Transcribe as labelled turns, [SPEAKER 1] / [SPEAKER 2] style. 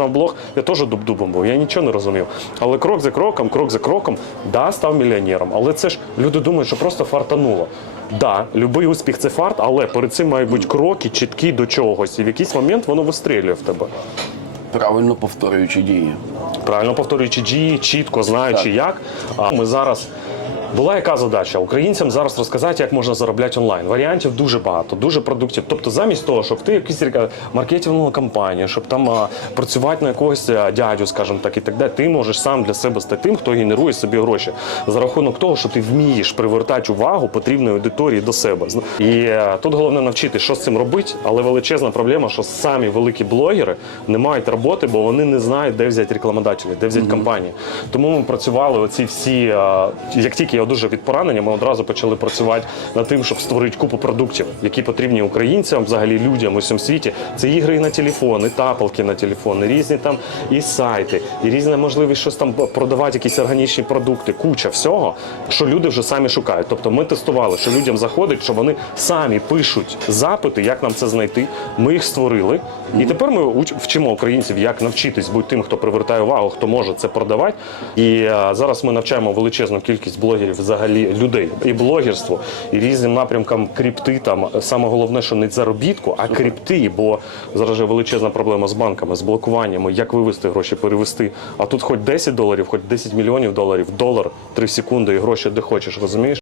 [SPEAKER 1] на блог, я теж дуб-дубом був, я нічого не розумів. Але крок за кроком, крок за кроком, да, став мільйонером. Але це ж люди думають, що просто фартануло. Да, любий успіх це фарт, але перед цим мають бути кроки чіткі до чогось. І в якийсь момент воно вистрілює в тебе.
[SPEAKER 2] Правильно повторюючи дії.
[SPEAKER 1] Правильно повторюючи дії, чітко знаючи як. А ми зараз. Була яка задача українцям зараз розказати, як можна заробляти онлайн. Варіантів дуже багато, дуже продуктів. Тобто, замість того, щоб ти якісь маркетингову кампанію, щоб там а, працювати на якогось дядю, скажімо так, і так далі, ти можеш сам для себе стати тим, хто генерує собі гроші за рахунок того, що ти вмієш привертати увагу потрібної аудиторії до себе. І е, тут головне навчити, що з цим робити, але величезна проблема, що самі великі блогери не мають роботи, бо вони не знають, де взяти рекламодателі, де взяти компанії. Тому ми працювали оці всі, е, як тільки я одужав від поранення, ми одразу почали працювати над тим, щоб створити купу продуктів, які потрібні українцям, взагалі людям у всьому світі. Це ігри на телефон, і тапалки на телефон, і різні там і сайти, і різна можливість щось там продавати, якісь органічні продукти, куча всього, що люди вже самі шукають. Тобто ми тестували, що людям заходить, що вони самі пишуть запити, як нам це знайти. Ми їх створили, і тепер ми вчимо українців, як навчитись бути тим, хто привертає увагу, хто може це продавати. І е, зараз ми навчаємо величезну кількість блогерів, взагалі людей, і блогерство, і різним напрямкам крипти. Там саме головне, що не заробітку, а крипти, бо зараз же величезна проблема з банками, з блокуваннями, як вивести гроші, перевести. А тут хоч 10 доларів, хоч 10 мільйонів доларів, долар 3 секунди і гроші де хочеш, розумієш?